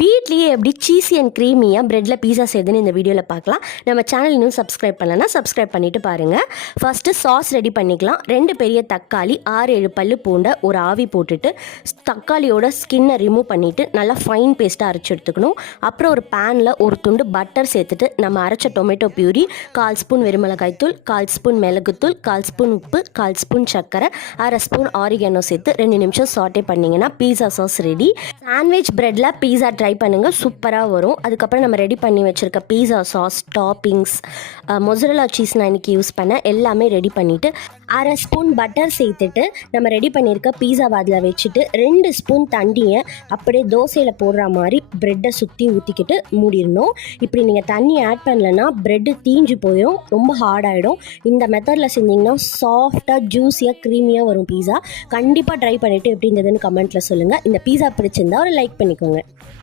வீட்லேயே எப்படி cheesy and க்ரீமியாக ப்ரெட்டில் பீஸா செய்யுதுன்னு இந்த வீடியோவில் பார்க்கலாம். நம்ம சேனல் இன்னும் சப்ஸ்கிரைப் பண்ணலன்னா சப்ஸ்கிரைப் பண்ணிவிட்டு பாருங்கள். ஃபஸ்ட்டு சாஸ் ரெடி பண்ணிக்கலாம். 2 பெரிய தக்காளி, 6-7 பல்லு பூண்டை ஒரு ஆவி போட்டுட்டு தக்காளியோட ஸ்கின்னை ரிமூவ் பண்ணிவிட்டு நல்லா ஃபைன் பேஸ்ட்டாக அரைச்சி எடுத்துக்கணும். அப்புறம் ஒரு பேனில் ஒரு துண்டு பட்டர் சேர்த்துட்டு நம்ம அரைச்ச டொமேட்டோ பியூரி, 1/4 ஸ்பூன் வெறுமிளகாய் தூள், 1/4 ஸ்பூன் மிளகுத்தூள், 1/4 ஸ்பூன் உப்பு, 1/4 ஸ்பூன் சர்க்கரை, 1/2 ஸ்பூன் ஆரிகனோ சேர்த்து 2 நிமிஷம் சாட்டே பண்ணிங்கன்னா பீஸா சாஸ் ரெடி. சாண்ட்விச் ப்ரெட்டில் பீஸா ட்ரை பண்ணுங்கள், சூப்பராக வரும். அதுக்கப்புறம் நம்ம ரெடி பண்ணி வச்சுருக்க pizza sauce, toppings, mozzarella cheese நான் இன்றைக்கி யூஸ் பண்ணேன், எல்லாமே ரெடி பண்ணிவிட்டு 1/2 ஸ்பூன் பட்டர் சேர்த்துட்டு நம்ம ரெடி பண்ணியிருக்க பீஸாவை அதில் வச்சுட்டு 2 ஸ்பூன் தண்ணியை அப்படியே தோசையில் போடுற மாதிரி ப்ரெட்டை சுற்றி ஊற்றிக்கிட்டு மூடிடணும். இப்படி நீங்கள் தண்ணி ஆட் பண்ணலைன்னா ப்ரெட்டு தீஞ்சு போயிடும், ரொம்ப ஹார்டாகிடும். இந்த மெத்தடில் செஞ்சிங்கன்னா சாஃப்டாக ஜூஸியாக க்ரீமியாக வரும் பீஸா. கண்டிப்பாக ட்ரை பண்ணிவிட்டு எப்படி இருந்ததுன்னு கமெண்ட்டில் சொல்லுங்கள். இந்த பீஸா பிடிச்சிருந்தா ஒரு லைக் பண்ணிக்கோங்க.